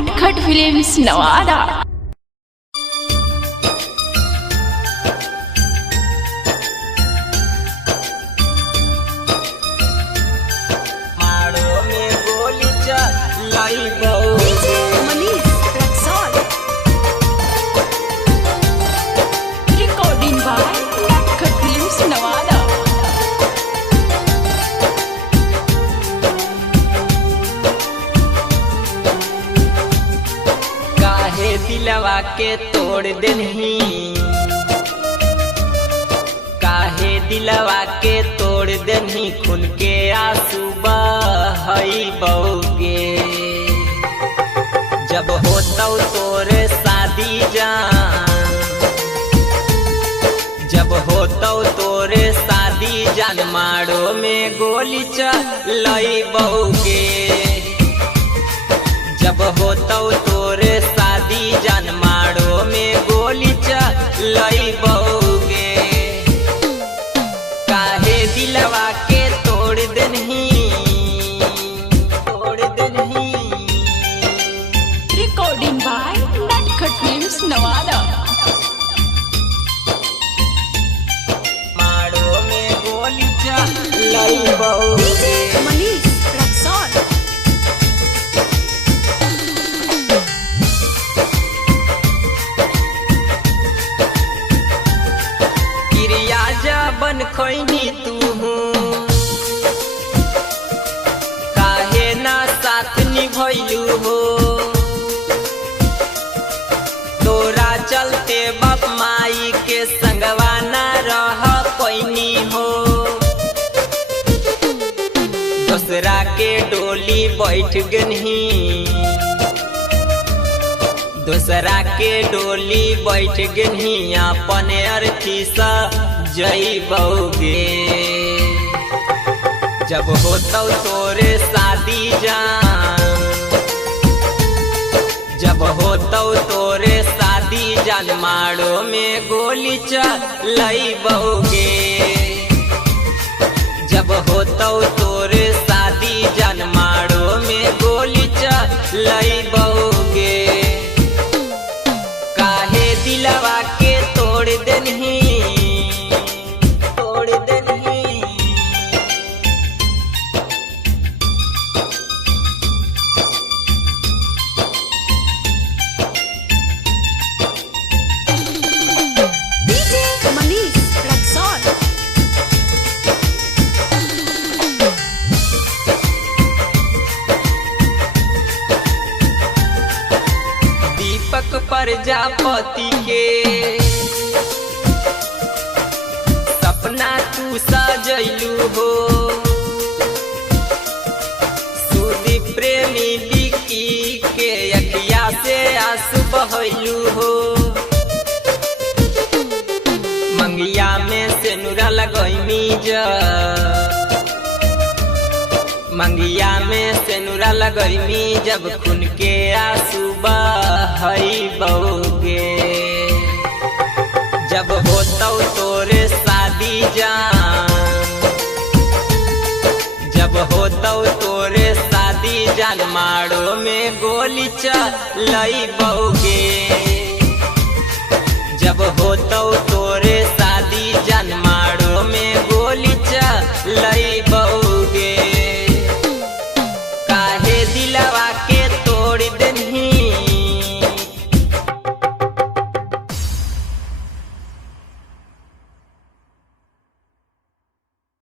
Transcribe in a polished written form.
नटखट फिल्म्स नवादा। दिलवा के तोड़ देनी, काहे दिलवा के तोड़ देनी, खून के आंसू बहई बउगे। जब होता तोरे शादी जान, जब होता तोरे शादी जान, मारो में गोली चलई बउगे। जब होता तोरे शादी जान, मारो में गोली चलई बउगे। काहे दिलवा के तोड़ देनी, तोड़ देनी। रिकॉर्डिंग बाय नटखट फिल्म्स नवादा। मारो में गोली चलई बउगे। बन खोइनी तू काहे ना साथ निभैलू हो, तोरा चलते बाप माई के संगवा ना रह पैनी हो। दूसरा के डोली बैठ गनी, दूसरा के डोली बैठ गनी, अपने अर्थी सा जई बउगे। जब होता तोरे शादी जान, जब होता तोरे शादी जान, मारो में गोली चलई बउगे। जब होता तोरे शादी जान, मारो में गोली चलई बउगे। काहे दिलवा के तोड़ देनी, प्रजापति के सपना तू सजैलू हो, सुदीप प्रेमी बिकी के अखिया से आंसू बहैलू हो। मंगिया में से नुरा लगैनी जा, मंगिया में से नुरा लगैनी, जब खून के आंसू बहई बउगे। जब होता तोरे शादी जान, जब होता तोरे शादी जान, मारो में गोली चलई बउगे। जब होता तोरे शादी जान, मारो में गोली चलई